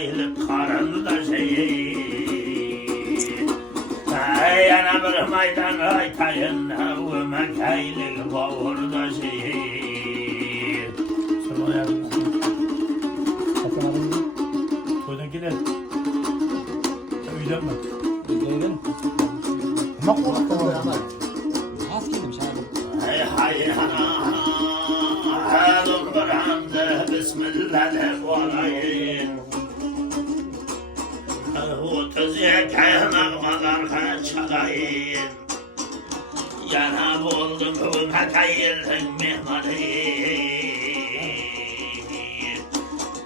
makaylık karın da yana bir maydan aytayın o makaylık bavur da Sonra ayarım Satamadım Toydan gelir Uyudan mı? Uyudan Makul ama az geldim şahane. Hay ana Hadun buramda Bismillahirrahmanirrahim 30 yakayana kadar çalayım Yana buldum bu makayılın mehmanı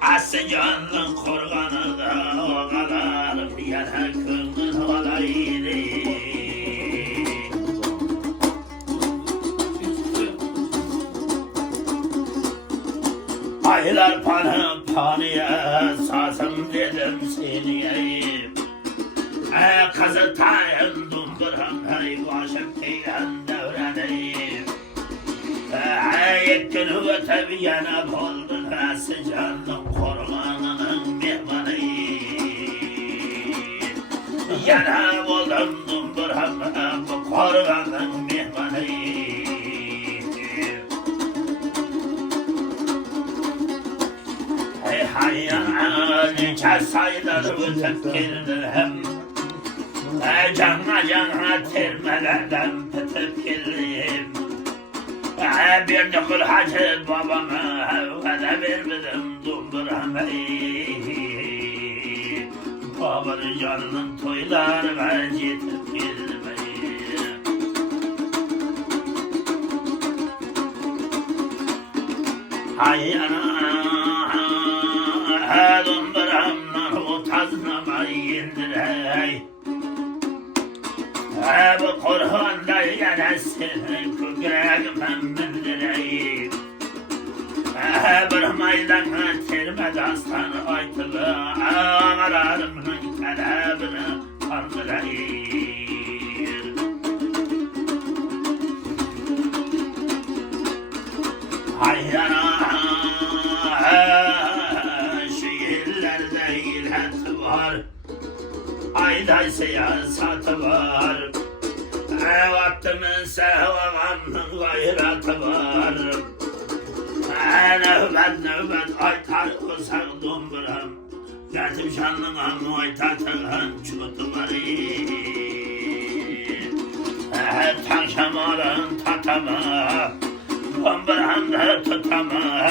Aslı canlın korganı da o kadar yana kılın olaydı Aylar panıya sazım dedim seni Kızı tayın dumburam başım teyden devreneyim İlk günü öte bir yana buldun Sıcanın kormanının mehmanıyım Yana buldum dumburam bu kormanın mehmanıyım Hayyan çarsaylar ötüp girdim Cana termelerden pıtıp girdim Bir de kul hacı babama Vada vermedim dumburamı Babanın canının toylarına gitip girdim Hayyan Dumburamdan o taznamayı indirey Bu Kur'an'da yenesin Kügregmen bildirey Bir maydana terme dastan aytılı Ağalarımın kalabını kaldırayım Hayyana şehirlerde ilhet var Ayda siyasatı var Vaktimin sevamamın gayratı var Nöbet aytar olsak dumburam Yatim şanlına aytatığın çutuları Tan şamarın tatama Dumburamda tutama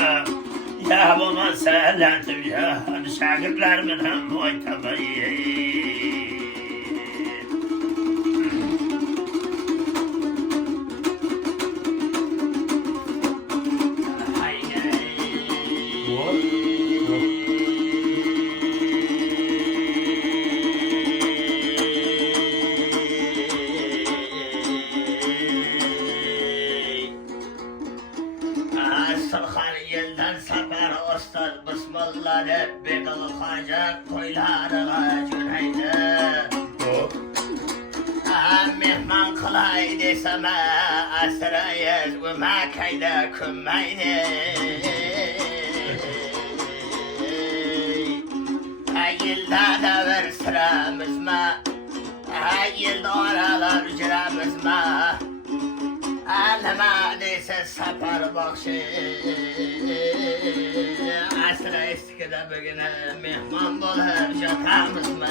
Ya bu meseletim ya Şagirtlerimin hem aytamayı Bir kalkacak koylarına cüneydi Mehman kılay deseme asrayız Bu makayda kümmeydi Yılda da ver sıramız mı Yılda oralar cıramız mı Alma dese sapar bakşı Asra eskide bugüne mehman bulur jatamız mı?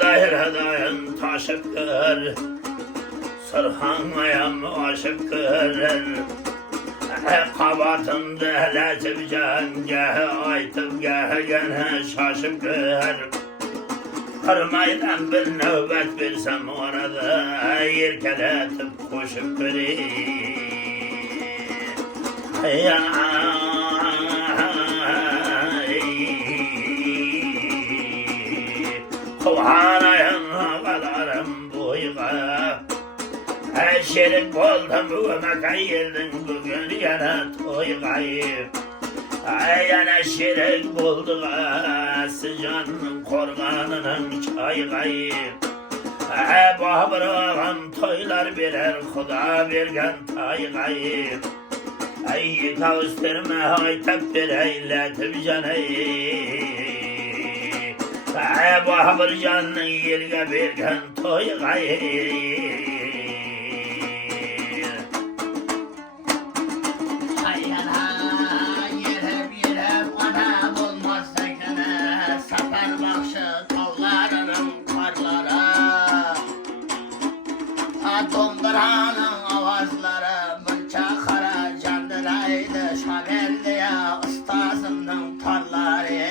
Dayın taşıktır Sırhanmayam aşıktır Kabatım dehletim cenge Aytım gene şaşıktır Kırmaydan bir nöbet versem orada Yerkeletip koşup gireyim Kovanayın kadarım boyga Şerik oldum bu makayıldın bugün yana toygayı Yana şerik bulduk Sıcanın korganının çaygayı Babır ağam toylar birer Xuda bergen taygayı Ay kavusturma haytap bir eyletip canayı Babır canın yerge bergen toygayı Dombaranın avazları Mınçakara candıraydı Şameldi ya ıstazımın tarları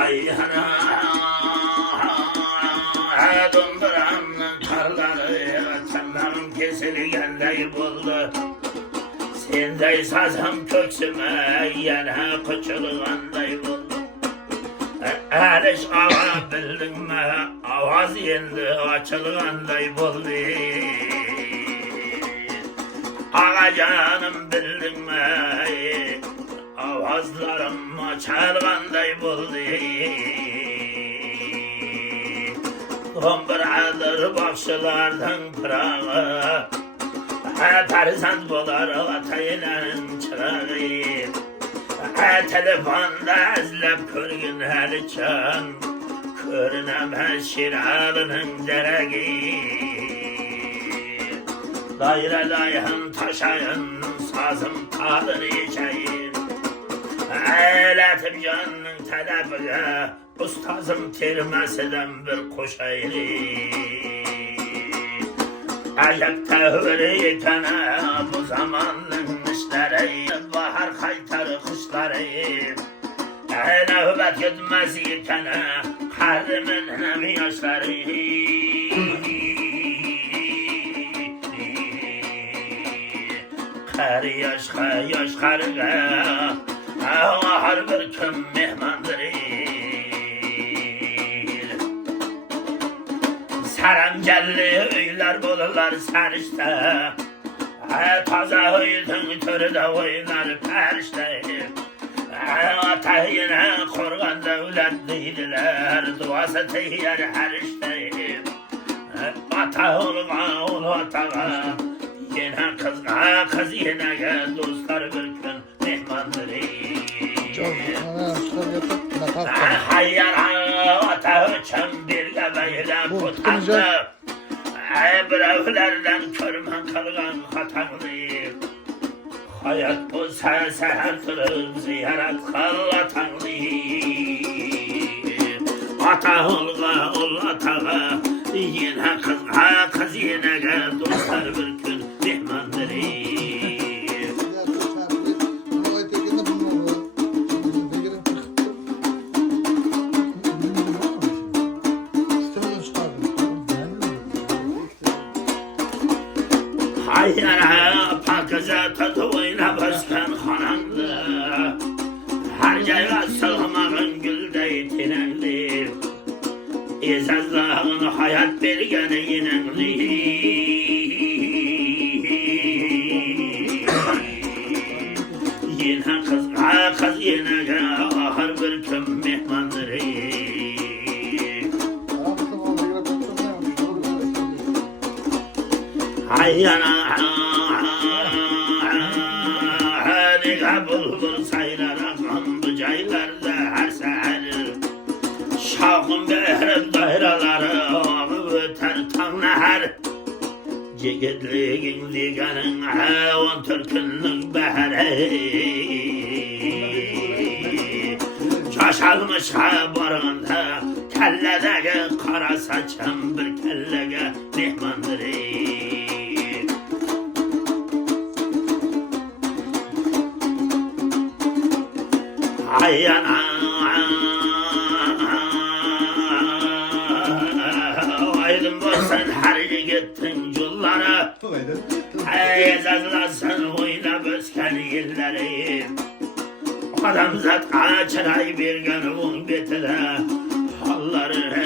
Ay ana dombaranın tarları Çanlarım kesilgende buldu Sendey sazım köksüme yana kıçılığanday buldu Aliş ağa bildin mi avaz yendi açılığanday buldu Ağa canım bildin mi avazlarım açılığanday buldu Dombıradır bakşılardan pırağı Tarzan bolar atayların çırağı Telefonda izlep körgün her çan Körünem şiralının dereği Dayra dayhan taşayın sazım tadını içeyim Eyletip canının talebine Ustazım tirmesiden bir koşayım Ayakta hürriyken bu zamanın işleri Bahar kaytarı kışları Nöbet gitmez iken Harrimin hem yaşları Kar yaş karga Ahar bir kim mehmandır Sarancelli öyler bulurlar sarışta Taza hıydın türüde oynar perişte Ata yine korgan devletliydiler Duası teyyar her işte Ata olma ol atağa Yine kızga kız yine dostlar bir gün mehmandır Hayyar ata uçan bir gebeyle kutandı Brevlerden körmen kalgan hatanlı Hayat bu seher kırıp ziyaret kallatanlı Ata olga ol atağa Yine kız yine dostlar bir gün mehmandır Hayyara pakıza tadı oyna baskan hanandı Her cayga sığmağın gülde tinenli İzazlağın hayat bergeni yinenli Yine kız yine ahır bir kim mehmandır Hayyana Haniga bulbul sayrarak bu caylarda her seher Şavkın behrib dayraları öter tan nehar Cigitligin liganın on türkünlük beheri Şaşalmış barğında kelledeki kara saçan bir kellege mehmandır Hayyana Aydın bolsan her gittin cullara Ezazlasın oyna bözken yılları Adamzat açıray bir gönlün betide Halları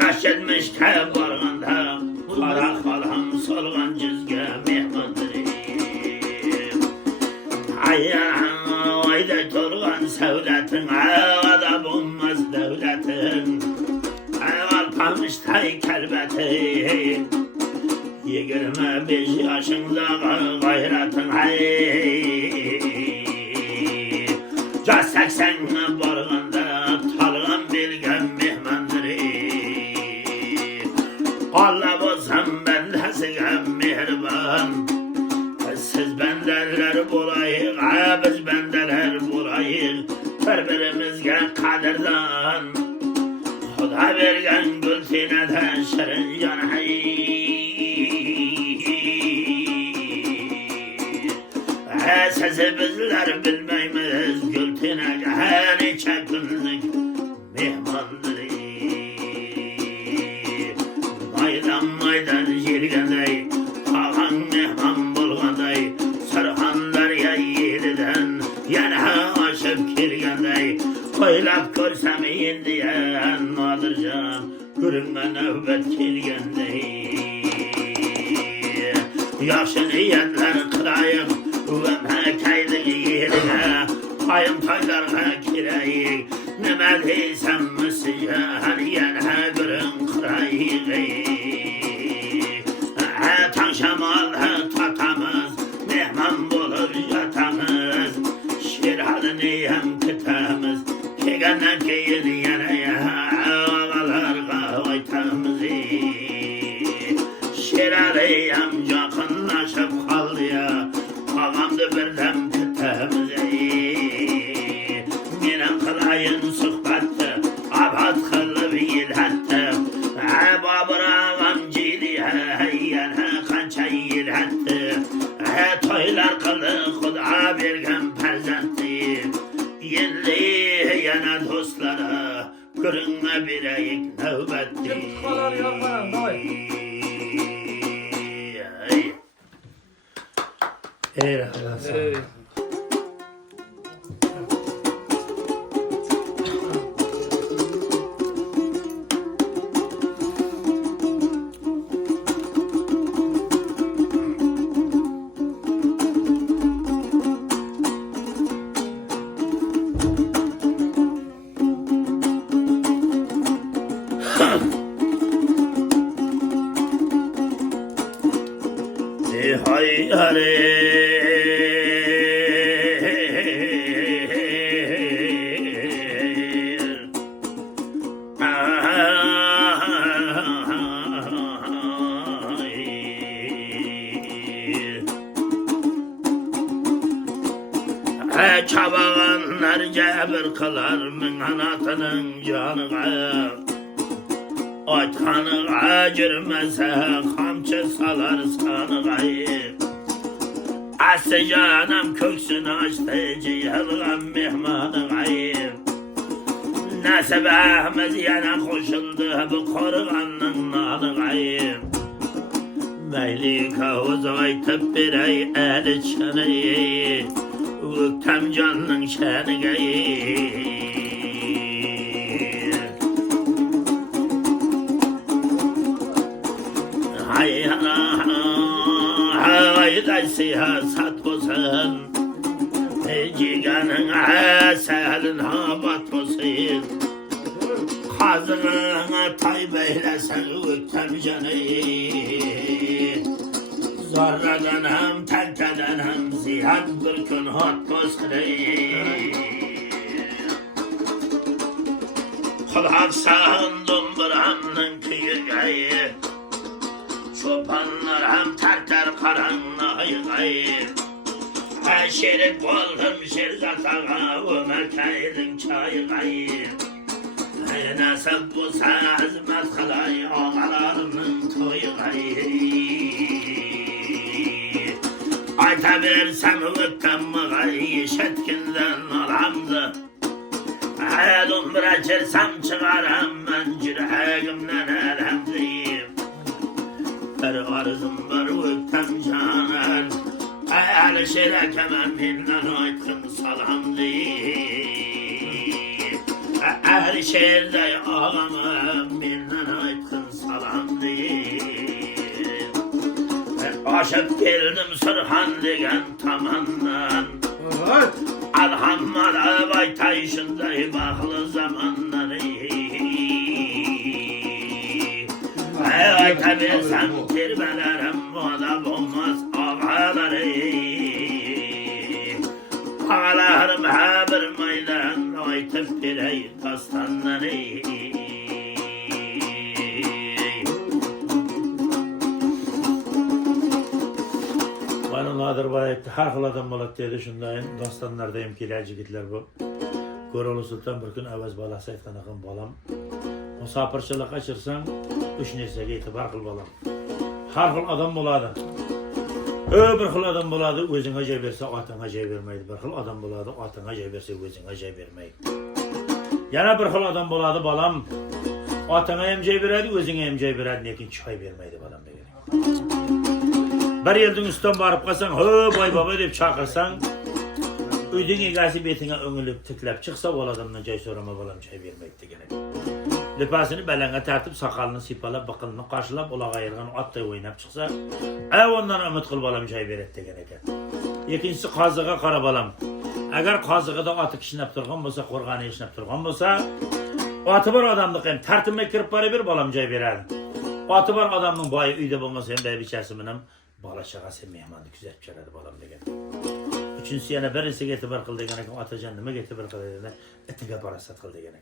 şaşırmış barğında Kara solgan cüzge mehmandır. Ayda tolgan sevletin, ağada bulmaz devletin. Alpamıştay kelbetin, 25 yaşında gayretin. Cas 80 borganda talgan bilgen mehmandır. Allah bolsam bendesigen mehriban. Siz bendeler bulayık, biz bendeler bulayık. Birbirimizge kadirdan Xuda bergen gültine de şirin can. Sizi bizler bilmeymiz gültine neçe günlük mehmandır. Maydan maydan jirgenday ağan mehman bulganday, Sırhanlar yayiliden yana aşıp kelgenday. Koylap görsem indiyen alırcan görünme nöbet kelgenday. Yaxşı niyetler kırayım ve mekaydı yerine, ayım taylarga kireyik. Nime deysem müsiyar yana görün kırayik. Tan şamal tatamız, mehman bulur yatamız. Şirhalını hem kıtamız, kegenden keyin yanaya ağalarga oytamızı. Şirhalı hem yakınlaşıp kaldı ya, ağamdı birden kıtamızı. Mine kılayın sohbette, abad kıllı bir yilhatte. Babur ağam cili yana kança yilhatte. Toylar kıldı Xuda bergen perzenti. Yenli yana dostlara görünme bireyik nöbetti. Eyvallah. Hay hare çabağanlar cebir kılar minanatının canıga. Aytkanıga girmese kamçı salar sanıgayı. Aslı canım köksünü açtı cihilgan mehmanıgayı. Nasibimiz yana koşuldu bu koruganın nanıgayı. Meyli kavuz aytıp birey eli çanıyı, Öktem canının şenigayı. Hayda siyasat olsun, ciganın aselin habat olsun. Kazığına tayb eylesen öktem canı. Zarradan hem tenkeden hem ziyad bir gün hat olsun. Kulak sağındım buramın kıyıgayı. Çobanlar hem terter karanlığı. Şerik oldum şerzatağa, Ömer kaydın çayı. Nasıl bu sazmet kılay, ağalarının toyu. Ayta versem ökkemmıgay, şetkinden alamdı. Ayadın bir açırsam çıkaram, ben cürhegimden elemdiyim. Bir arzım var öktem canan, ayağlı şerekemem minnan aytın salam deyip. Her şehirde ağamı minnan aytın salam deyip. Aşıp geldim Sırhan degen tamandan. Alhamdülillah vay tayşınday baklı zamanları. Vay tabirsem kirmelerim moda bulmaz ağaları. Ağalarım ha bir maydan aytıp birey dastanları. Nadir bayıptı, her xil adam bolak dedi şundayın, dastanlardayım kilerci gitler bu. Gorolu Sultan bir gün əvəz balası aytqan axın balam. Musafirçilik açırsan, üç nesəge itibar qıl balam. Her xil adam boladı. Bir xil adam boladı, özün acay verse atın acay vermeydi. Bir xil adam boladı, atın acay verse özün acay vermeydi. Yana bir xil adam boladı balam. Atına emcay veredi, özün emcay veredi, lekin çay vermeydi balam dedi. Bir yeldin üstten barıp kalsan, boy baba deyip çakırsan, üydün egasi betine öngülüp tıklap çıksa, o adamdan çay sorama balam çay vermekti gene. Lipasını belenge tertip, sakalını sipalap, bakılını karşılap, olağa ayırgan atтай oynap çıksa, ondan ümit kıl balam çay veretti gene. İkincisi kazığa kara balam. Eğer kazığa da atı kişinap durgan bolsa, korganı işinap durgan bolsa, atı var adamlık hem tertime kirip bari bir balam çay verer. Atı var adamın bayı üyde bulmasa hem bey biçersiminin, bala şakası mehmanı güzel çarada balam degen. Üçüncüsü yana birisi getibar kıl degen, atacan nime getibar kıl degen, etine parasat kıl degen.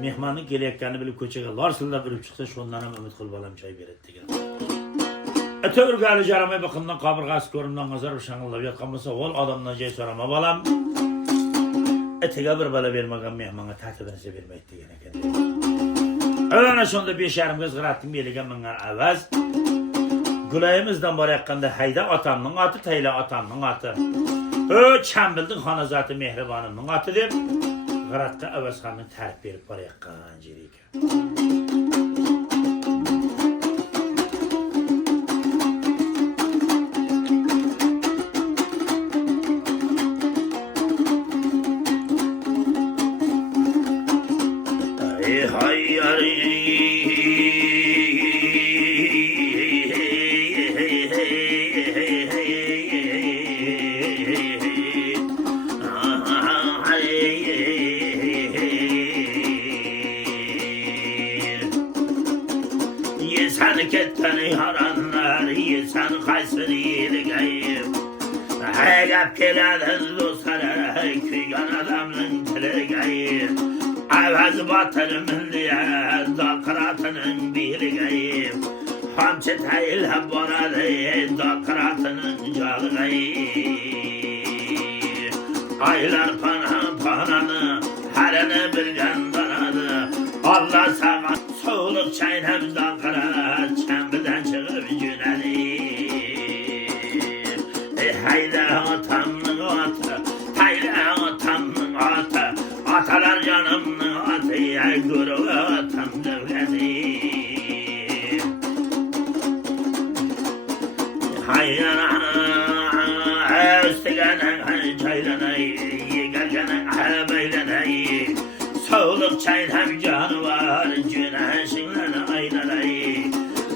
Mehmanın geliyeklerini bilip köçege larsılda bilip çıksa şundan hem ümit kıl balam çay veret degen. Ötür gari jaramay bakımdan kabırgası görümden gazar bir şangıllap yatkanmasa ol adamdan jay sorama balam. Etine bir bala vermegan mehmana tertibinisi vermeydi degen. Öyle şunda bir şerim göz gırattım beligen mıngar avaz. Gülayımızdan barayakkanda hayda atamның atı, tayla atamның atı. Çambildin xana zatı mehribanımның atı deyip, Gıratqa avaz xanın tərif verip barayakkan jerik. Ketbeni haranlar, yesan kaysın iyiliğeyim. Gap geladın dostlara, kuygan adamın tiliğeyim. Avaz batırımın diye, dakratının biliğeyim. Hamçı tayil hep banadı, dakratının calığeyim. Aylar panadı, harini bilgen danadı. Allah sana soğuluk çaynam dakrat. Çembiden çıkıp yönelim. Hayda atamның atı, hayda atamның atı. Atalar canımның atı, gurur atam devletim. Hayda üstügenin çaylanay, yegergenin beylenay. Soğuluk çaynam canı var, güneşinle aynalay.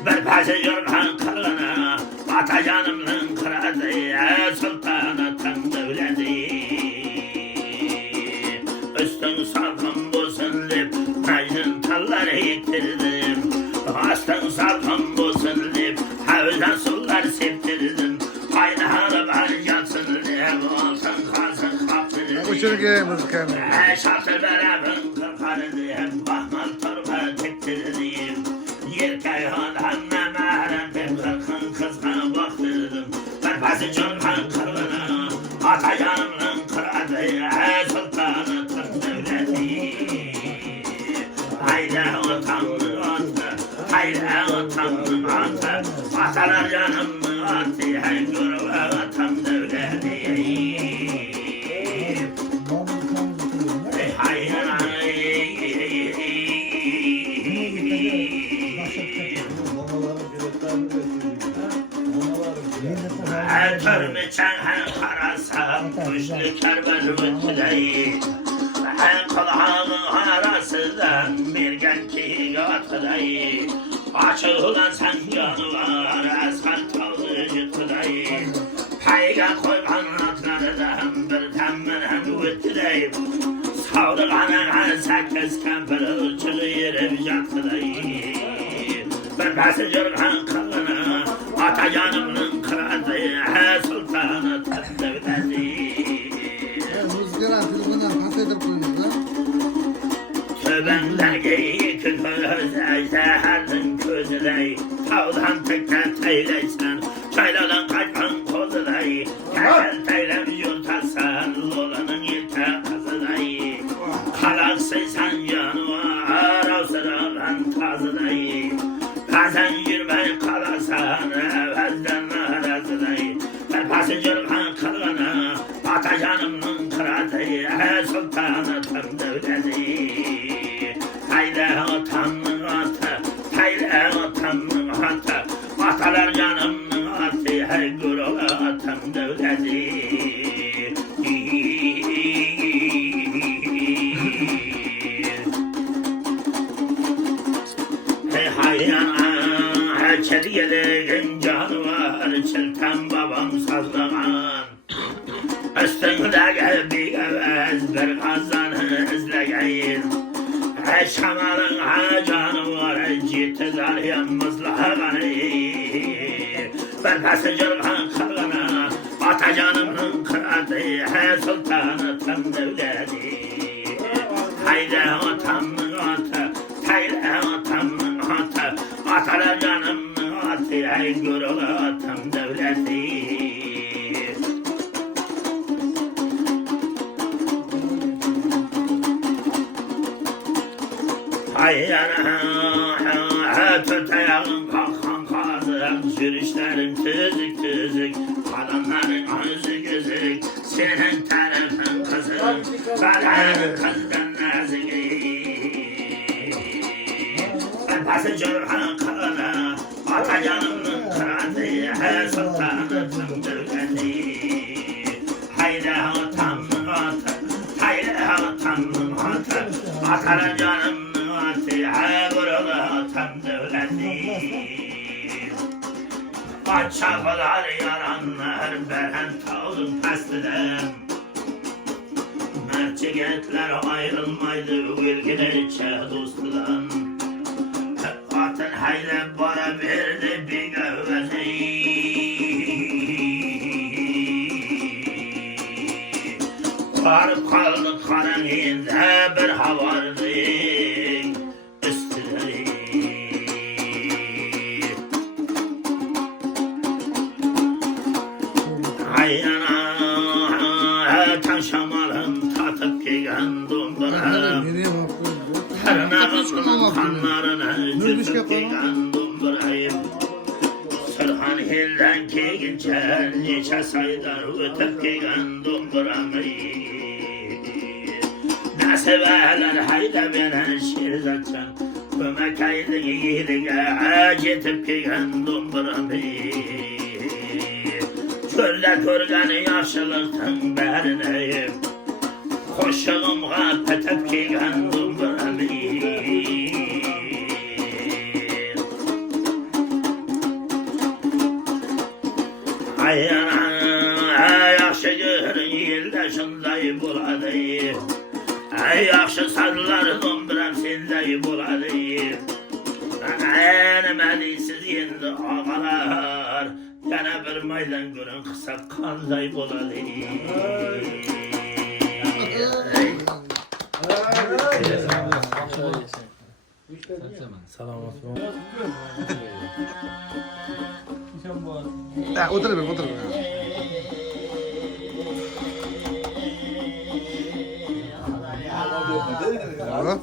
Bir pası yorgan kırgına, atacanımın kıradı, sultanatın devleti. Üstün salkın bulsun deyip, mecnun talları yitirdim. Astın salkın bulsun deyip, havuzdan sular septirdim. Aynı halı harcansın deyip, olsun kalsın kaptırdım. Uçurge mızıkanı. Şatır berabın kırkarı deyip, bahmal torba tektirdim. Yerkayhan annemerim, ben kırkın kızgana baktırdım. Ben bazı çorkan kırgına, atacanımın kıradı, sultanatın devleti. Hayda utandı atı, hayda utandı atı. Atalar canımın atı, gurur atam devleti. Törmü çenhen karasam, kuşlu kerben mütleyi. Kulağın arasından birgen ki gatıdayı. Açılan sen canı var, asfalt tavlıcı yıkıday. Payga koygan atlardan bir temmenen öttüday. Savdı kanına sekiz kempir çıgıyırıp yatıday. Bir bası jörgen kılına Atacanımın kıradı sultanı tendevledi. Rüzgar atılığından pas edip koyuyor lan. Töbenden geyik gözü zeherdin közüdey. Tavdan tekte teyleysen çayladan kaçman kozudey. Gel teylem yurtarsan olanın yeter kızıdey. Kalaksıysan canıvar avsıralan tazıdey. Bazen yürümeyi kalarsan evvelden arazıdey. Pası jörgen kılına Atacanımın kıradı sultanı tendevledi. Haydi atanın atı, haydi atanın atı. Atalar canımın atı, hey gurulu atım devledi. Hey hayyan, çelgeleğin canı var, çıltan babam sazlaman. Üstündeki bir gevez bir kazanı izleyin. Şamalın hacanı var ciddi zaryan mızlahanı. Bir pası jörgen kılına Atacanımın kıradı sultanı tendevledi. Haydi atamın atı, haydi atamın atı. Atalar canımın atı, ey gurulu atam devleti. Hayyana tutayağın kalkan kazık. Sürüşlerin tüzük tüzük. Adamların ağzı gözük. Senin tarafın kızık. Benim kızdan nazik. Ben pası jörgen kılına Atacanımın kıradı sultanı tendevledi. Haydi atamın atı, haydi atamın atı. Atalar canımın atı, gurulu atam devledi. Açapılar yaranlar beren tağın pastiden. Merçeketler ayrılmaydı ülgüneçe dostlan. Atın haydi bana verdi bir gövveti. Varıp kaldık karanlığında bir havardı üstüne. Hayyana taşamalım tatıp giygen donduram. Nereye bakıyorsun? Tırnağımın kanlarını cüzüp giygen dondurayım. Sırhan hilden giyince neçe sayıdan ötüp giygen donduramı. Nasibeler hayda benen şirzatcan. Kömek aydın iyiliğe acetip giygen donduramı. Çölde körgen yaşlılıktan berineyim. Koşağımğa petep giygen donduramı. Hayyana yaxşı görün yilde şunday buladı. Ey yaxşı sarılar donduram senday buladı. Enemediysiz yendi ağalar. Yana bir maydan görün kısa kanday buladı. Selamat olsun. Otur be, otur be. Ha?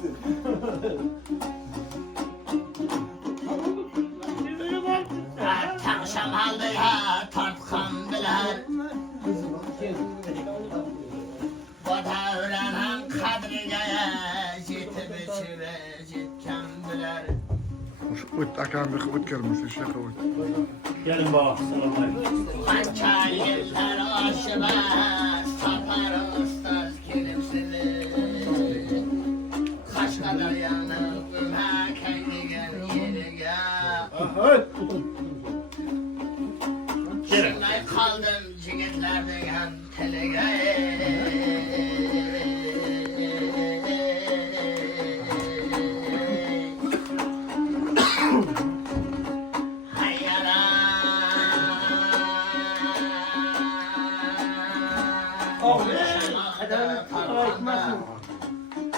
Takşam aldı ya tartkan biler. Bu davranan kadriye yetip içime yetken biler. Ut akam bir ut gelmiş işte ut. Gelin baba. Selamünaleyküm. Kança yeter aşıma sapar ustaz kilimsini. Kaç kadar yanıp öme kendi gel yeri gel. Hayan telige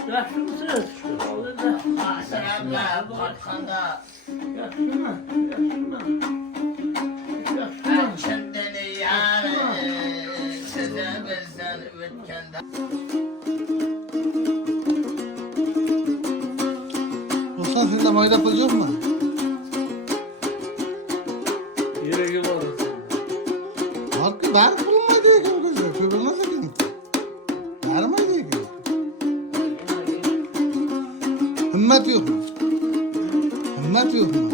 Yaşlısınız. Selamlar bakkanda Yaşlıma. kendini yarı size bizden ümitkende. Olsan sende mayda pul yok mu? Yüreği var. Halkı dar bulunmaydı ekan ko'zi. Ko'bilmas ekan. Darmaydı ekan. Himmat yok mu? Himmat yok mu?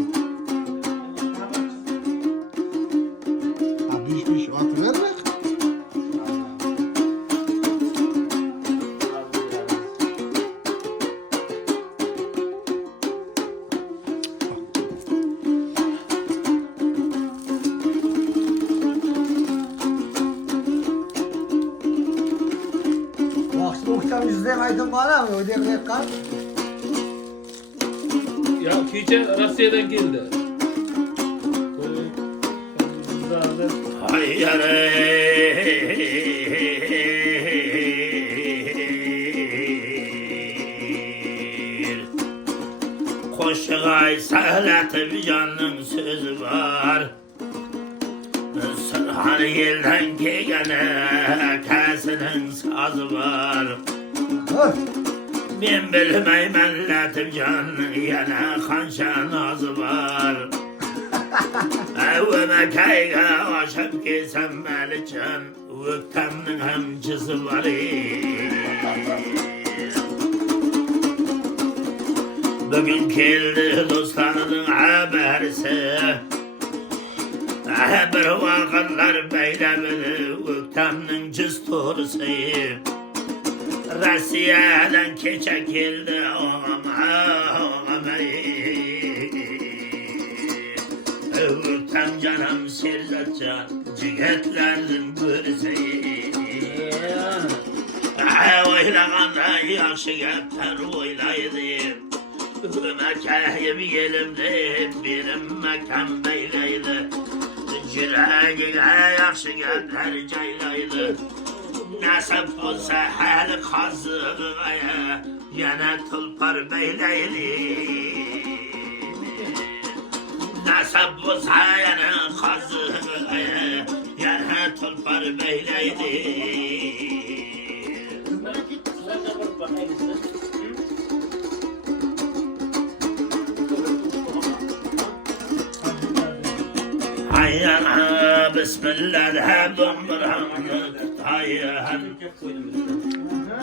Ha besh atıver bak. Vaqti o'xsham yuzdan aytib qo'yam, o'dek qal. Ya kecha Rossiyadan keldi. Hayır. Koşugay sahlatı canın sözü var. Sırhan yelden kegene kesinin sazı var. Ben bilmeymen Latifcan yana kanşa nazı var. Evime kayga aşıp kesem Melikcan Vöktemnin hemcisi var. Bugün geldi dostlarının haberisi. Bir vakitler beylemeli Vöktemnin cüstorusu. Rusya'dan keçe geldi oğama Vöktem canım Sirzatcan Cigetlerden birisi Oylaganda yaxşı gepler oylaydı Mekahib yelimde birim mekan beyleydi Cireğine yaxşı gepler caylaydı Nasip olsa hali kazığa yana tulpar beyleyli Nasip olsa yana kazığa yana tulpar beyleyli Hayyana bismillah döndüren hayyan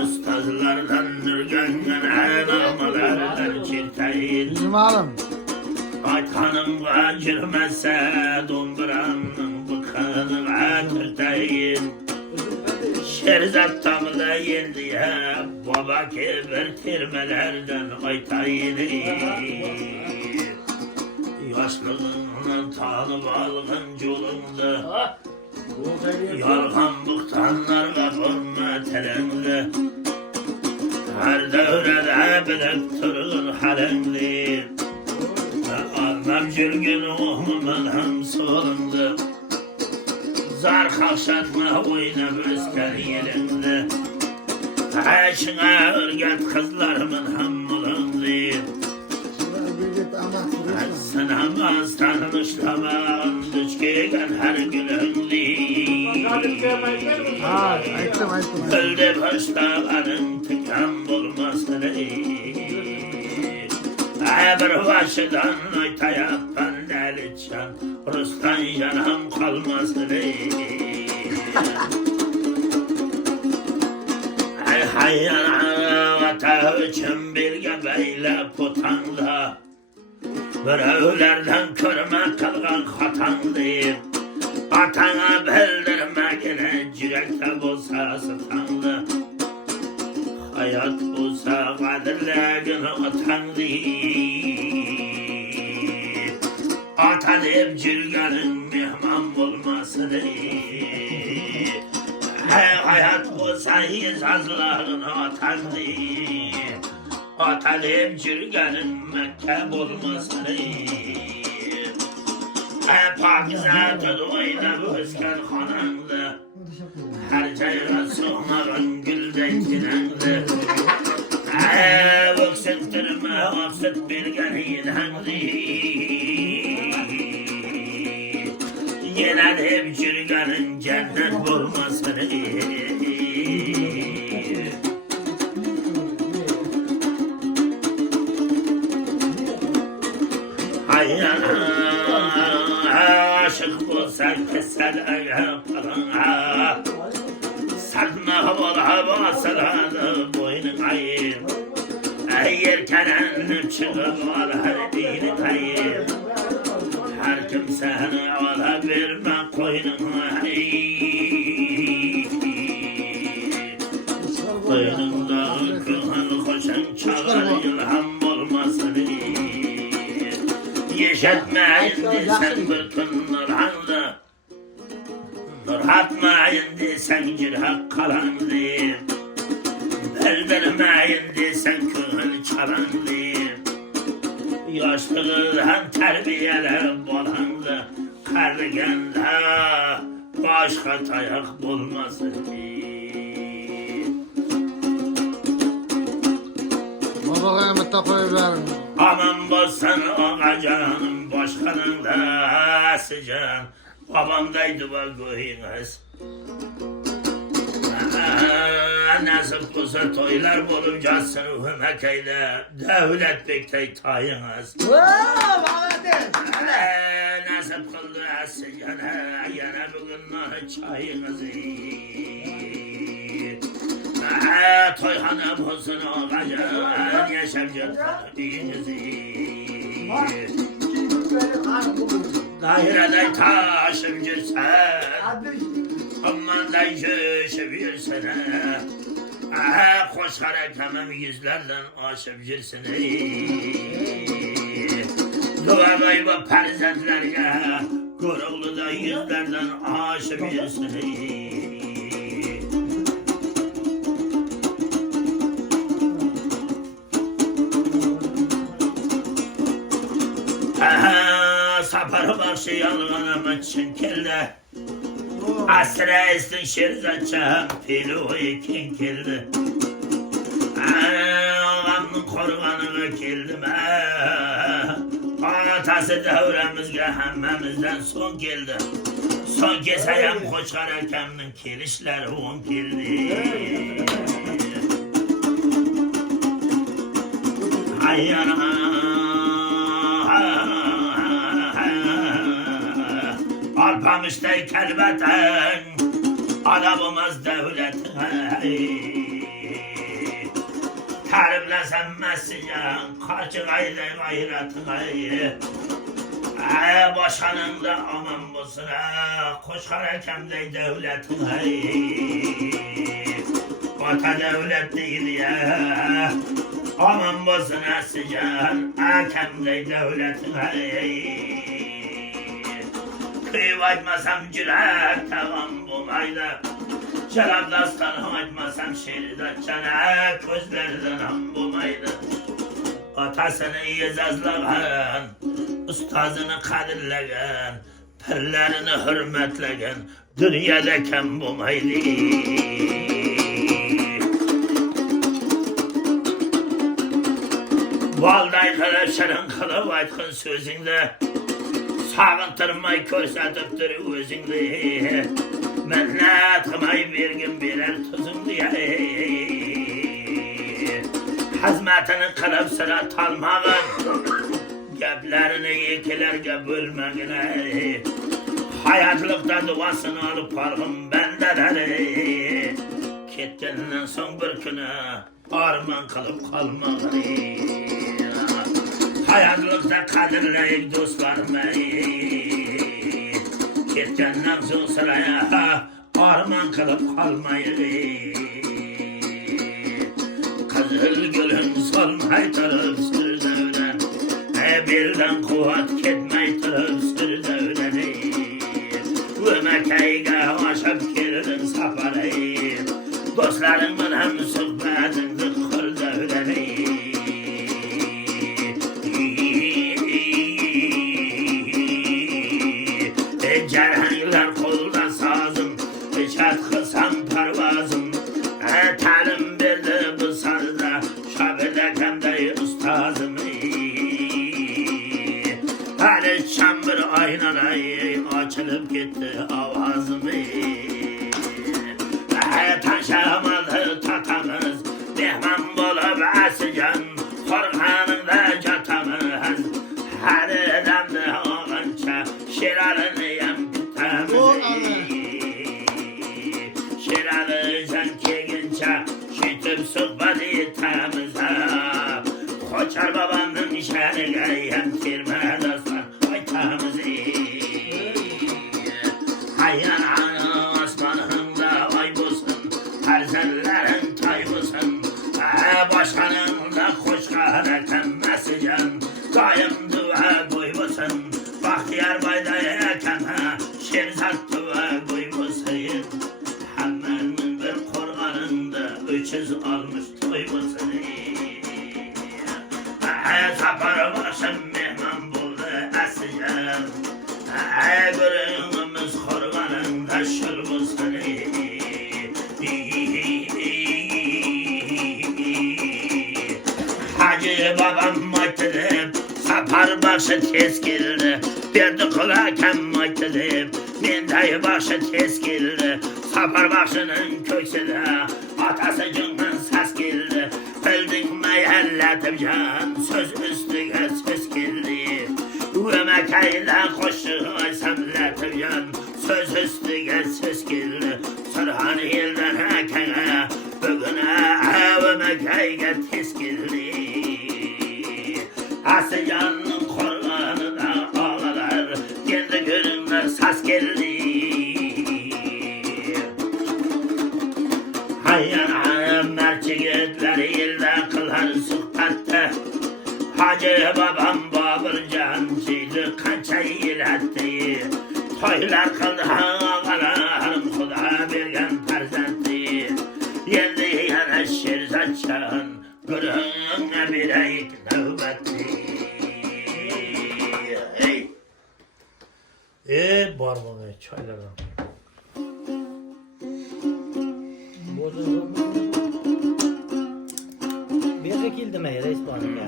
Ustazlardan nürgengen anamalardan çirteyin Bizim alım. Aytanınga girmese donduranın bıkanıga tırteyin Şerzat tamıda yendiye baba kibirtirmelerden aytayın Yaşlılığını tanıp algın yolunda Yalgan bıktanlarga hürmet elengli Her devrede bilip turur halengli Almam jürgün oğlumun hem solundu Zar kalşatma oynab ösken yelingli Eşine örget kızlarımın hem bulundu Sınamaz tanışlamam düşkegen her gülündü Ha, aytdim. Öldü başlarının tıkan bulmasını Bir başıdan aytayaktan deliçen Rus'tan yanam kalmasını Hayyana vata için birge beyle putanla Birevlerden körme kılgan hatanlı Atana bildirmegine cirekte bulsa sıtanlı Hayat bulsa kadirlegini atanlı Atan hep cilgenin mihman bulmasını hayat olsa yazlarını atandı. Atalım cürgenin Mekke bulmasın. Pakize oynab o'sgan xonangda har joyga so'ngmagan gulday tinangda o'ksintirma oqsit bergan yilangni yana deb yurganing jannat bo'lmasin. Aşık olsak kesel ayaklarına sarma havalı basıladı boynun ayır. Yerkenenip çıkıp al her dini kayır. Her kimseni alabilme koynuna. Koynunda kılhan koşan çağır ilham olmasın. Yaşatmayın desen bir gün nurhanlı. Nur atmayın desen cirhak kalandı. Beldirmeyin desen kığıl çalandı. Yaşlılığın terbiyeleri bolandı. Karligende başka tayak bulmasın. Baba kıyamette koyuverin. Aman bolsan ağacanım başkanın da sıcan. Babamdaydı var koyunuz. Nasip olsa toylar bulup catsın hümekeyle. Devlet bektey tayınız. Nasip kıldı sıcan. Yana bugün çayınızı. Toyhana olsun ağacan. Yaşamcı tanıdığınızı. Dairede taşım girsen. Aman da göçüp yürüsene. Koşarak hemen yüzlerden aşıp girsin. Duamayı bu perzentlerine Koruklu da yüzlerden aşıp yürüsün. Saparı başı yalğanama çınkildi. Asra istin şirzatça piluğu kinkildi. Ağamın korganıma kildim. Atası devremizge hemmemizden son geldi. Son keseyem koçkar hakeminin kelişleri on geldi. Hayyana Alpamıştay kelbeten adamımız devletine Tariflesem mesleğen kaçı gayrı gayretine Başkanın da aman bu sıra Koşkar hakemdey devletine Vata devlet değil ya Aman bu sıra sıcan Hakemdey devletine Kıyıp açmasam cürek tamam bulaydı. Şarap dastanı açmasam şeride çene közlerden ham bulaydı. Atasını yezazlagan, ustazını kadirlagan, pirlerini hürmetlagan, dünyada kim bulaydı. Valday kılıp şirin kılıp aytkın sözünde Sağıntırmay körsatiptir özüngni Mehnat qilmay bergin berar tuzingni Xizmatini qilib sira tolmag'in Gaplarini yekilarga bo'lmagin Hayotlikda duosini olib qolg'in bandalar Ketgandan so'ng bir kuni armon qilib qolmag'in Hayatlıkta kadirleyip dostlarımı Ketkenler soğuk sıraya arman kılıp kalmayı Kızıl gülün solmay tarıp sır devren Birden kuvvet ketmey tarıp sır devren Ömekeyge aşıp girdin safarı dostlarım bilen sohbetini kurda öyle. Cerhanglar kolda sazım, içat kısam parvazım. Talim verdi bu sazda, şabirde kemde ustazım. Hani çambır aynalayı açılıp gitti avazım. Taşamalı tatamız, mehman bulup asıcan, korkanında catamız. Her adamda oğlanca şiralını Şiralıcan kegince şitip sıkmadı tamıza. Koçar babanın şerine yemtirme dostlar aytamızı. Hayyan osmanında ay bulsun, terzellerin tay bulsun. Başkanın da hoş kahretmesi can, daim dua duymasın. Bahtiyar bayda yakan şerzat dua duymasın. Hemen bir korganında 300 almış duymasın. Sapar başım mehman buldu asıcan. Gürümüz korganında şırmasın. Hacı babam maktedip, sapar başı tez geldi. Berdi kulaken maktedip, mendayı başı tez geldi. Sapar başının köksüde, atası cüngün ses geldi. Bildin mi elletip can, söz üstüge söz geldi. Ömekeyle koşuğu semletip can, söz üstüge söz geldi. Sırhan yıldan hakene, bugüne ömekeye tez geldi. Asıcanın korganı da ağlar, kendi görünme sas geldi. Hayyan merçigitler ilde kılar sıhbatte. Hacı babam Babırcancıydı kança iletti. Toylar kıldı ağalarım Kuda bergen perzetti. Yendi yana şirzatçan, gülüne bireyik nöbetti. Var bana çaylardan. Bir de kildim ya reis bana ya.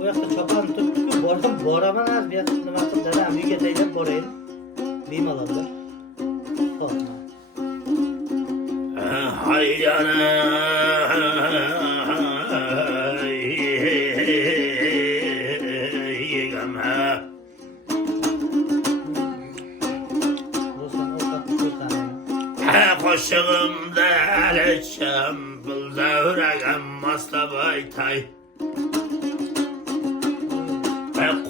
O yakta çoban tuttu ki boraman az bir yakta nımakım dedem büyük eteyle borayın. Bim aladılar. Korkma. Hayyana yigama. Koşuğumda eleçem, bulda üregem mastabay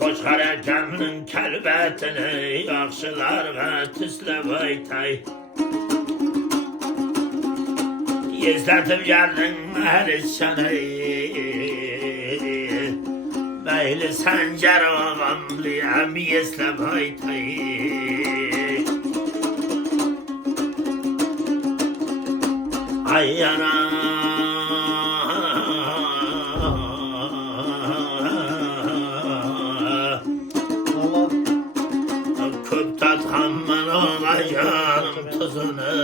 Koşar erkeminin kelbetini yakşılarga tüslebay tay. Yezletip geldin eleçeni, beyli sancar ağamlıyam yeslebay tay. Hayyana köp tathamman olacağım tuzunu.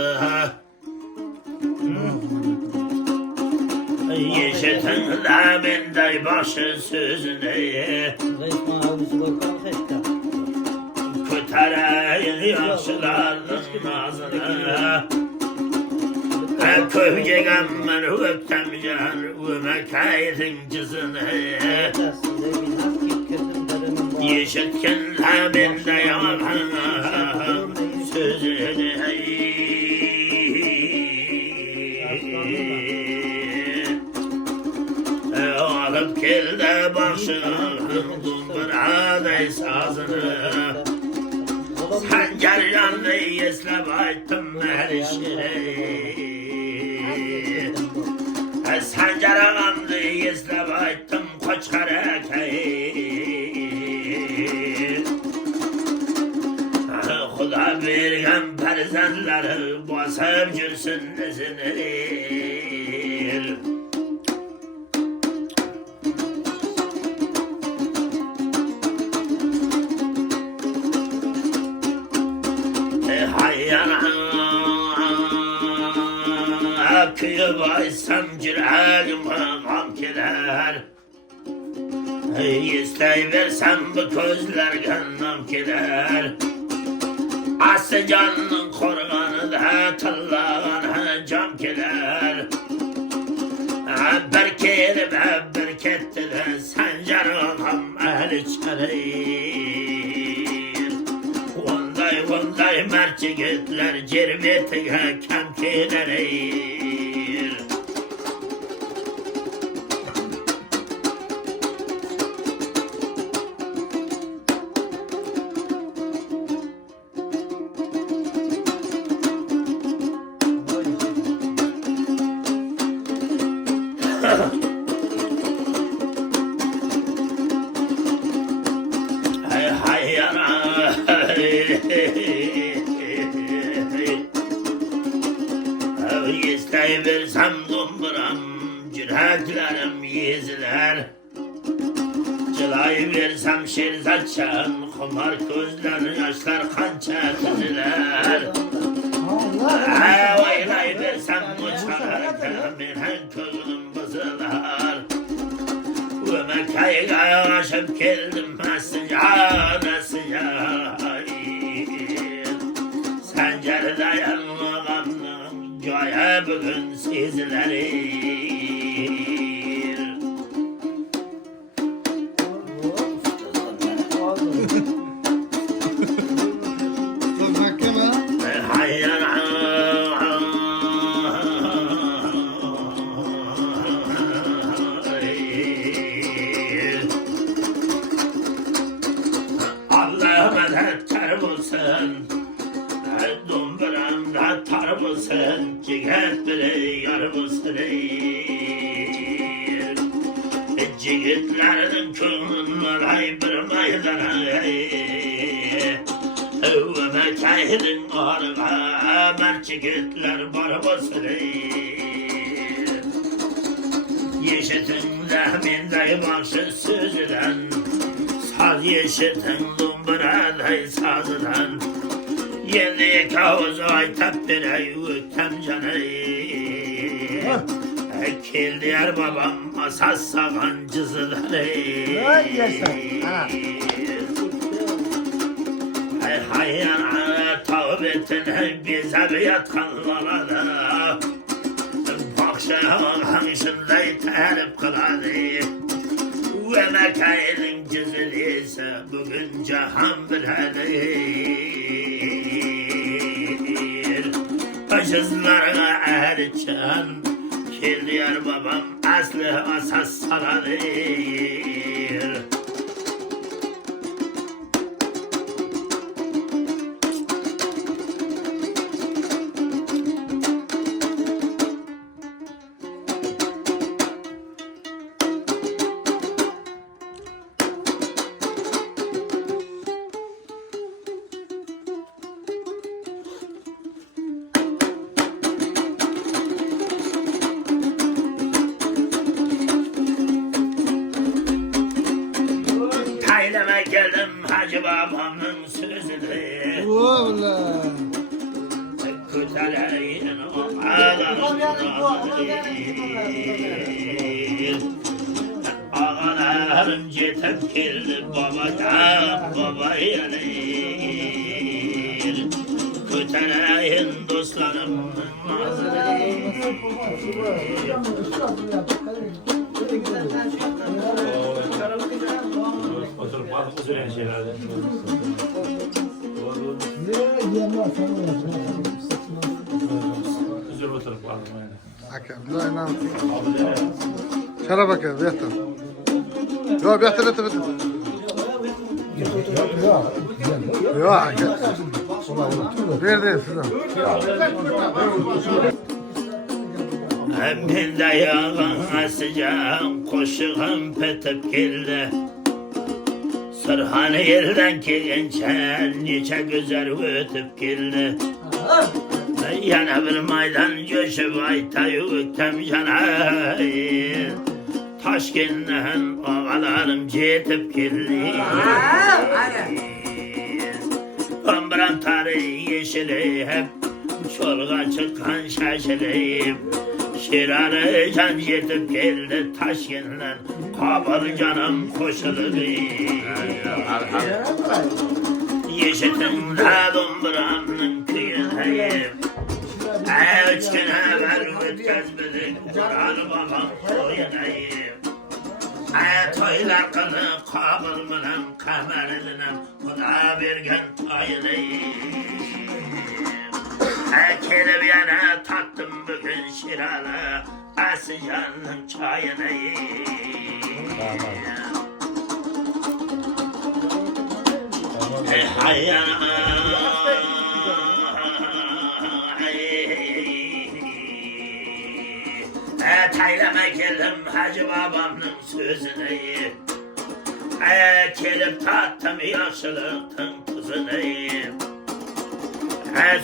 Yeşetin lamindey başı sözünü. Reis bana avlusu korkam seçti. Kötereyin yaşlıların ağzını. Köycegen ben öptemcan, ömekaydın cızını. Yeşetken labinde yalan sözünü. Alıp geldi başını, dumbraday sazını. Sancar yandı yeslep ayttım her işini. Sancar ağamdı yeslep ayttım koçkar Kuda bergen perzendleri basa Söyleyip cürsün nezinir. Hayyana kıyı baysam cireğime gam keler. İsteyiversem bu gözlerge nam keler. Aslı canının korganı da tallağına cam keler. Bir kelime bir ketti de sancar ağam ehli çelir. Onday mert yigitler cirbetiga kam kelir. İsteyiversem dumburam, cireklerim yiziler. Çılayıversem şerzatçan, kumar gözler, yaşlar kança diziler. Oylayıversem uçarken, menen kızım bızılar. Ömekayga aşıp geldim sıcağı sıcağı. Sencer dayanmağımın joya bugün sizlerir. Çok mahkeme. Allah'ıma da tar bulsun, dumburamda tar bulsun, ciget biri yar bulsun. Cigitlerin kılın ay bir maydana. Ömekayın ağrığa mer cigitler bar bulsun. Yeşetin zahminde başı sözüden, saz yeşetin dumburaday sazıdan. Yedi kavuz aytap bire yütem canı. Kildiyar babam asas sagan cızıları. Hayyana tavbetine bize bir yatkanlara. Bakşağın hangşınday terip kıladı. Ve mekayının cızılıysa bugün cahan biledir. Başızlarına erçen, Kildiyar babam aslı asas saladır. Tayleme geldim Hacı babamın sözüdür. Oğlan. Küteleyin o ağalarım cetep geldi babadan babaya değil. Küteleyin dostlarımın nazıdır. Oturup bakıp söyleyen şeylerdi. Güzel oturup bakıp yani. Hakem, ne şarap hakem, yeter. Yok, yeter. Yok, hakem. Ver sizden. Ben de yağın sıcağın koşuğum petip geldi. Sırhanı yerden ki gençler nice güzel ötüp geldi. Yana bir maydan göçüp aytayı öktem canay. Taşkentten ağalarım jetip geldi. Ömrüm tarihi yeşili hep çolga çıkan şaşılayım. Şirarı can yetip geldi Taşkentten kabul canım koşuldu. Yeşitin de dumburamın kıyındayım. Üç gün evvel ötkezmedik Kur'an babam koyunayım. Toylar kılı kabul mınan kamerlinim Kuda bir gün toyunayım. Kelip yana tattım bugün şiralı Asıcanın çayınayım. Hayyana Taylama geldim Hacı babamın sözüne. Kelip tattım yaşlılıktın tuzunu.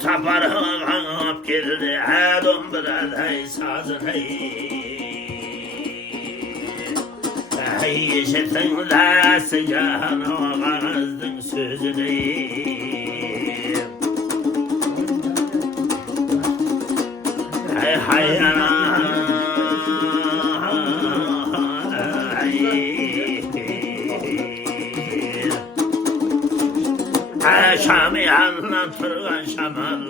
Saparım kanıp geldi Dumbraday sazını. Yeşilsin de sıcağın ağazdın sözünü. Hayyana Şam'ı anlatırgan şamal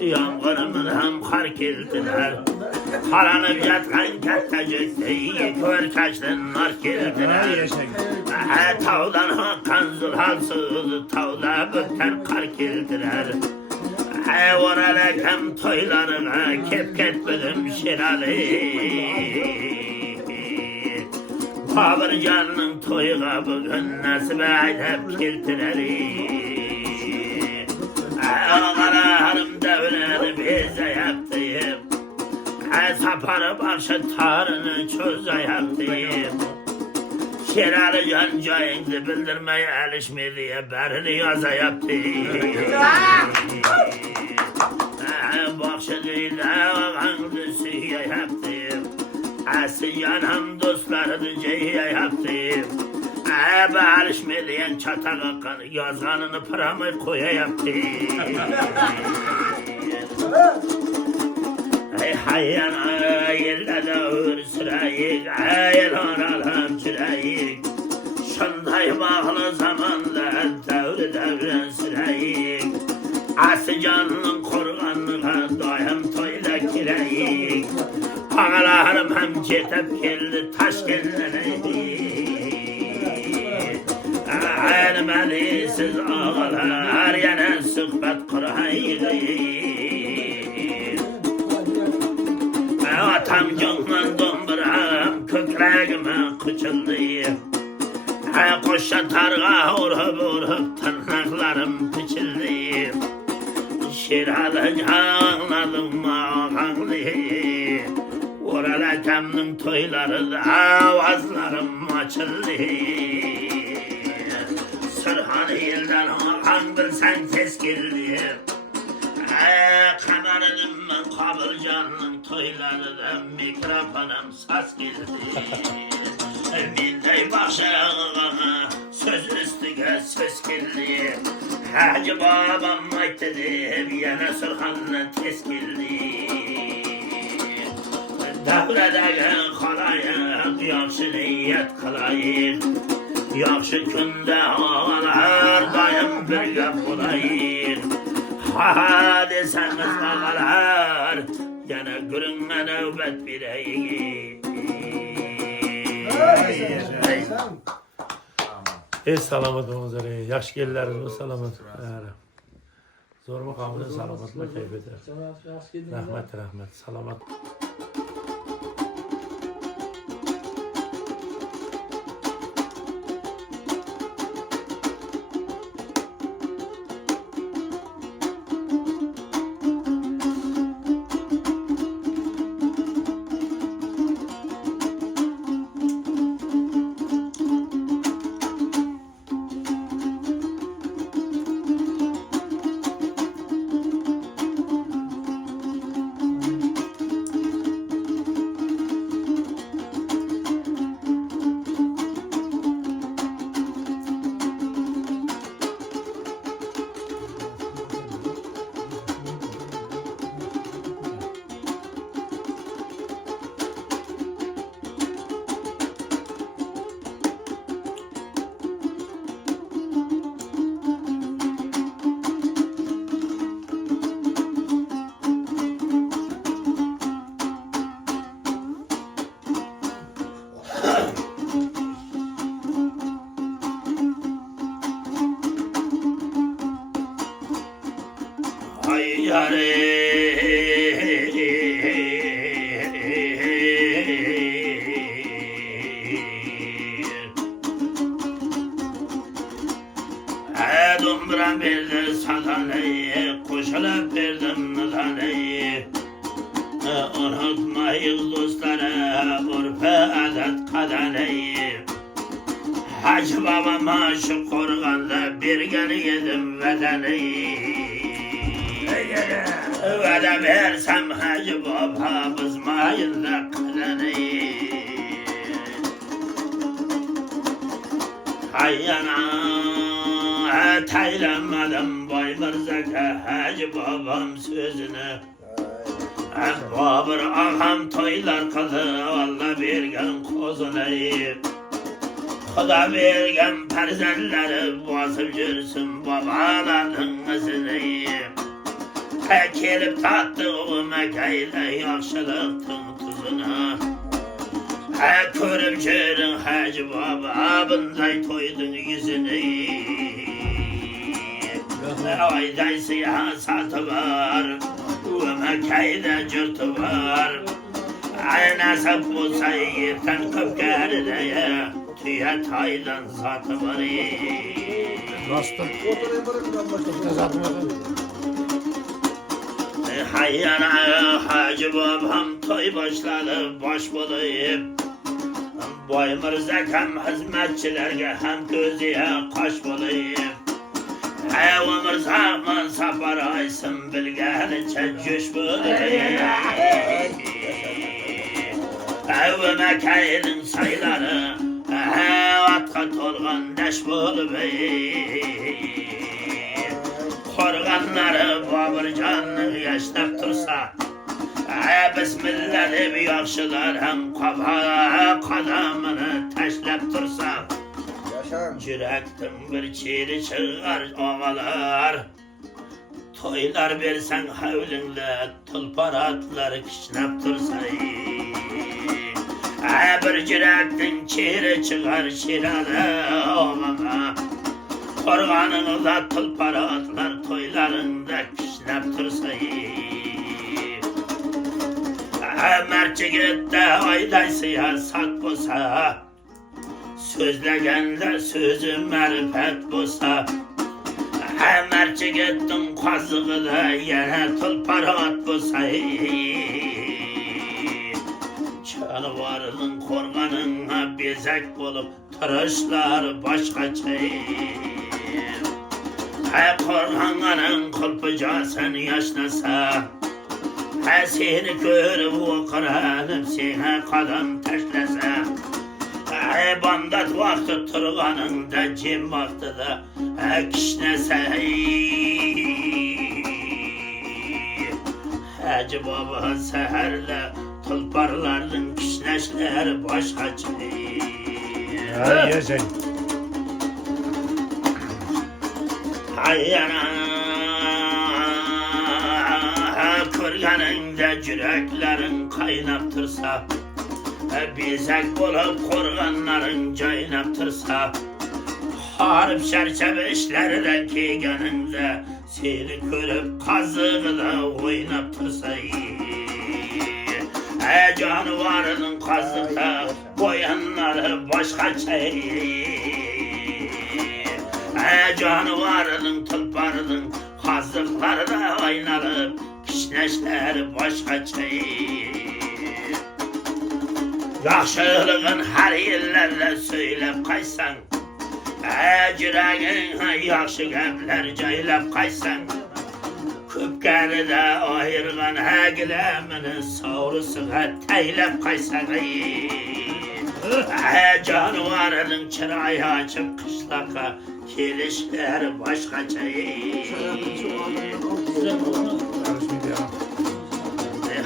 Yağmurumdan hem kar keldiler Halanıp yatkan kattacıkta Kör kaçtın nar keldiler Tavdan hakan zulhalsız Tavda bükten kar keldiler Oralakam toylarına Kepketmedim şirali Babırcanın toyuğa bugün nasip edip keldiler Ağalarım devleri bize yaptıyım Saparı başı tarını çöze yaptıyım Şirarı can cayınızı bildirmeye alışmıyor diye Berini yaza yaptıyım Bakşıdıydı ağanızı suya yaptıyım Asiyanım dostları ceyye yaptıyım Alışmıyor diyen çatak hakkını Yazganını pıramı koya yaptıyım Hayyana yerlerde ağır sırayık Aylan alam çırayık Şunday bağlı zamanda Devri devren sırayık Asıcanın korganlığa Dayım toyla kirayık Ağalarım hem cetep geldi Taşkentlere Elmedisiz ağalar Yana sıhbet kurayık Atam canlan dumburam Kökreğime kıçıldı Koşa targa uğrup uğrup Tırnaklarım piçildi Şiralı ağladım ağanlı Oralakamın toyları da Avazlarım açıldı Sırhan ilden ağan bilsen ses girdi Kamerinin ben kabırcanın toylarında mikrofonum sas girdi Bindey başına söz üstüge söz girdi Hacı babam aytedi yana sırhanla tez girdi Devredege kalayık yakşı niyet kılayık Yakşı günde ağalar dayım birge bulayık Ha deseniz ağalar yana gürünme nöbet bireyik Salamat olunuzlar. Yaş gelirleriniz salamat. Zor makamını salamatla kaybeder. Rahmet, salamat. unutmayız dostları urfe adet kadeneyi. Hacı babama şu korganda bir gel yedim vedeni. Vede versem Hacı baba bızmayın da kadeni. Hayyana taylanmadım Boy Mirza'ka Hacı babam sözünü. Babır ağam toylar kıldı valla bergen kozunayı. Xuda bergen perzenleri basıp жүрсün babaların kızını. Kelip tattığım mekayla yaxşılıktın tuzunu. Körüp жүрün Hacı baba bunday toydun yüzünü. Ayday siyasatı var, mekayla cürtü var. Nasip olsa yerten köpkeride tüye taydan zatı var. Hayyana Hacı babam toy başladı baş bulayıp. Boy Mirza'kam hizmetçilerge hem gözüye kaş bulayıp. O Mirza'mın safar aysın bilgenice cüş bulayıp. O mekaydın sayıları atka tolgan deş bulayıp. Korganları Babırcan'ı yaşlap tursa Bismillah deb yaxşılar hem kafa kadamını taşlap tursa Yürekten bir çiğri çıgar ağalar Toylar versen havlinle tulpar atlar kişnap tursa Bir yürekten çiğri çıgar şiralı ağalar Korganınıza tulpar atlar toylarında kişnep tursa Merçigette ayday siyasat bolsa Sözlegende sözü marifet bolsa Merçigettin kazıgıda yine tulpar at bolsa Çanvarının korganına bezek bolup Tırışlar başkaça Korganın kulpucasın yaşnasa Seni görüp okuranıp sana kadam taşlasa Bandat vakti turganında cim vakti da kişnese Hacı baba seherle tulparların kişneşler başkaça Yesin. Hayyana Kırganında yüreklerin kaynaptırsa Bezek bulup korganların caynaptırsa Harip çerçeve işlerden keyganında Seni görüp kazığıyla oynaptırsa Canavarının kazıkta boyanları başkaça Canavarının tulparının kazıkları da oynalıp kişneşler başkaça Yaxşılığın her yerlerle söylep kaysan Yüreğin yaxşı gəpler caylap kaysan Köpkəni de ayırgan gilemini savrusuna teylep kaysan Canavarının çırayı açıp kışlaka Kelişler başkaça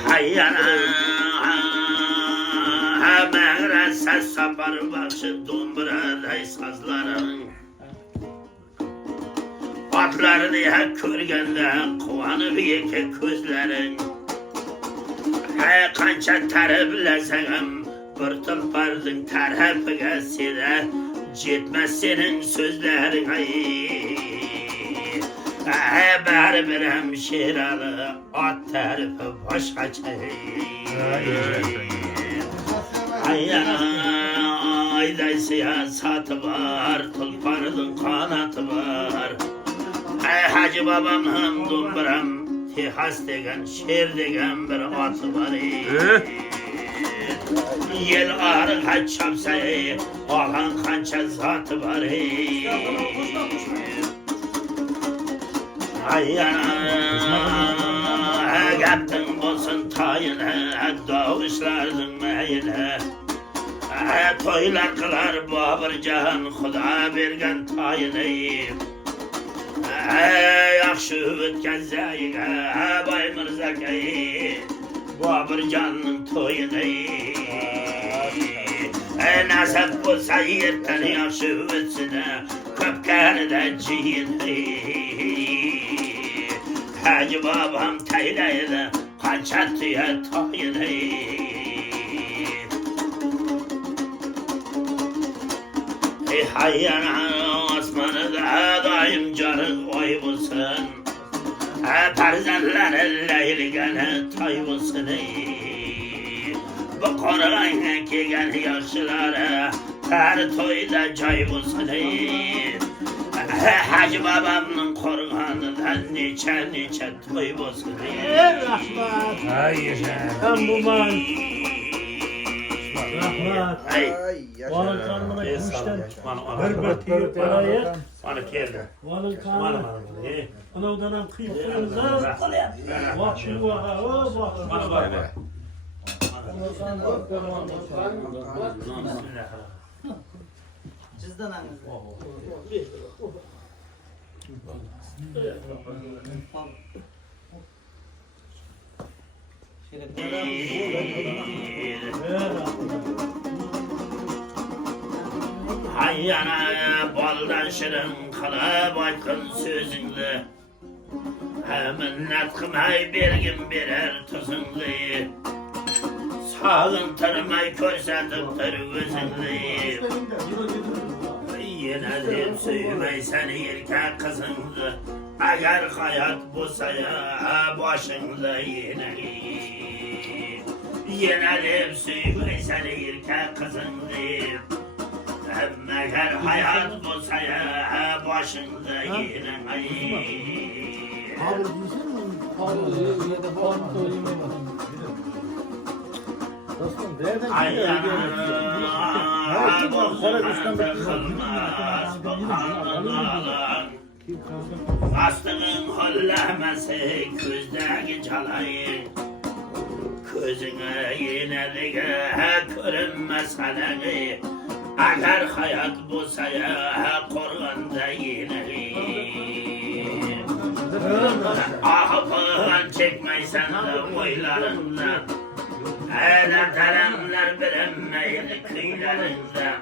Hayyana Mağra ses sapar başı Dumbraday sazların Atlarını hep körgende Kuvanıp yeke közlerin Kança teriplesenim Bir tulpardın terhepine sile Jetmez senin sözlerin Bari bir hemşiralı At tarifi başkaça Ayday siyasatı var Tulparının kanatı var Hacı babam hem dumburam Tehas degen, şer degen bir atı var. Yel ağrı kaç çapsa, alan kança zatı var. Ay yana, gaptın bolsun tayına, doğuşlardın meyine. Toylar kılar babır cahan, Xuda bergen tayını. Yaxşı ötken zayiga, Bay Mirzakay, babır canın toyunu. Nasip olsa yerten yaxşı ötsine, köpkeni cihini. Hacı babam taylaydı, kançatıya toyunu. Hayyana osmanı da daim canı oy bulsun. Tarzanların leyligene tay bulsun. Bu koruğayna kelgen yaşlılara her toyda cay bulsun. Hacı babamın koruğanından nice toy bulsun. Hayır. Hem bu man. Rahmat. Ay. Valın kanına gümüşten bir parayı Bana geldi. valın kanına anavdan kıyıp koyunuzlar. Bak şu vaka, o bak şu vaka. Cüzdan Hayyana baldan şirin kılıp aykın sözünle. Hemen natkımay bergin birer tuzunlu. Sağıntırmay körsediptir gözünlü. Yine de söymeysen erkek kızındı. Eğer hayat bulsaya başında yine. Yine de söymeysen erkek kızındı. Eğer hayat bulsaya başında yine. Astığın hollemesi közdeki çalayı. Közüne yine de körünmez haleği. Eğer hayat bulsaya korganda yine. Ahıpıhan çekmeysen de boylarından. Deremler bilinmeydi kıylarında.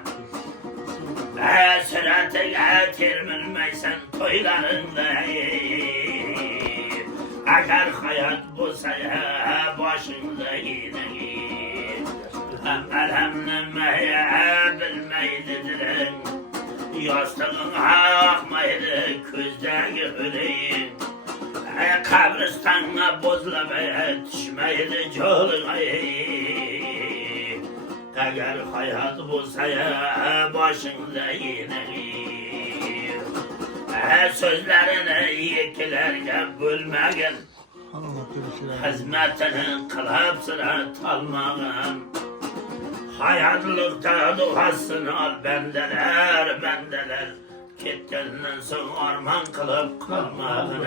Süratı getirmeysen toylarında. Eğer hayat bulsaya başında yine. Elhamdülmeye bilmeydi dilin. Yastığın akmaydı közdeki hüleyin. Kabristan'a bozlamaya düşmeydi çoluğuna. Eğer hayat bulsaya başında yine. Sözlerini yekilerge bölmegin. Hizmetini kılıp sırat almağın. Hayatlıkta duasını al bendeler. Kettiğinden son arman kılıp kalmağın.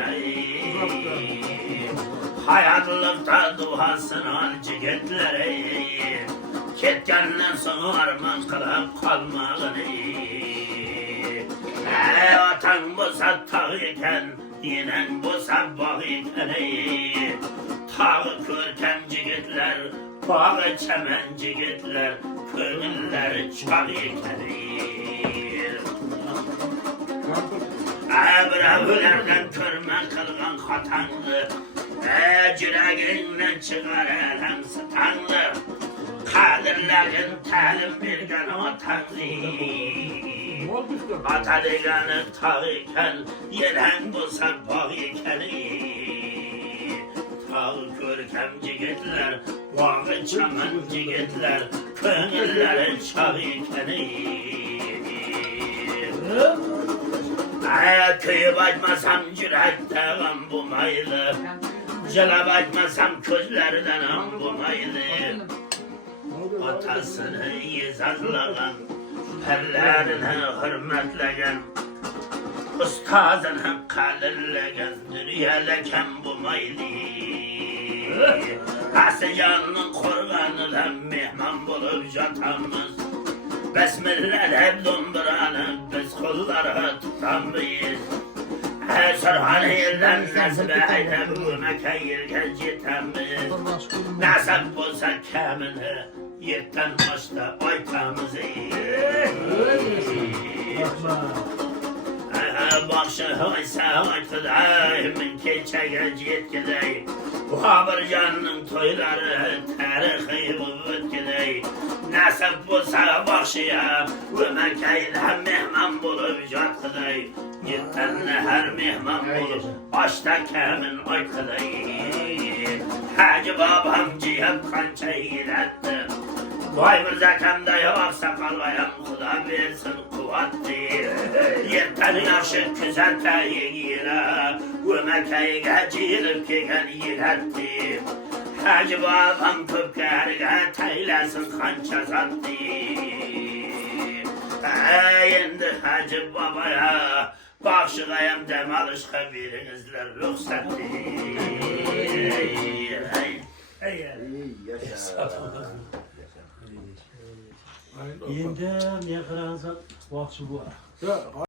Hayatlıkta duasını al cigitler. Kettiğinden son arman kılıp kalmağın. Vatan bu sattağ iken, yinen bu sabbağ iken. Tağı körkem cigitler, bağı çemen cigitler, köngüller çağ iken. Bravolardan körmen kılgan hatanlı, Cireğinden çıkar elem sıtanlı, kadirlerin talim bilgen o tanrı. Atalıganı tağ iken, yelen bu sabbağ iken. Tağı körkem cigitler, bağı çemen cigitler, köngüller çağ iken. Köyü başmasam cürekten bulmaydı. Celab aytmasam közlerinden anlamaydı. Atasını yezazlagan, perlerini hürmetleyen, ustazını kalırleyen, dünyaleken bu maydı. Asıcanının korganından mehman bulup jatamız. Besmiller hep donduranı, biz kolları tutamayız. Her sarhan yerden nasip eyle bu mekayirge cetemiz. Nasip olsa kemini, yetten başta aytamızı. Bakşı hoysa aytıdayımın keçege cetkidey. Bu haber canının toyları tarihi bu ötkidey. Nasip olsa bakşıya bu mekayla mehman bulup jatkidey. Yetten her mehman bulup başta kemin aytıdey. Hacı babam cihat kança iletti. Vay bir zakamda yok sakal vayam Kuda versin kuvvet değil. Yetten yaşı güzel tayyigira Ömekayı gacirip kegen yiletti. Hacı babam tüpkerge taylasın kança zattı. Endi Hacı babaya Bakşıgayam dem alışka birinizler ruhsat değil. Endi ne qilamiz? Vaqti bor.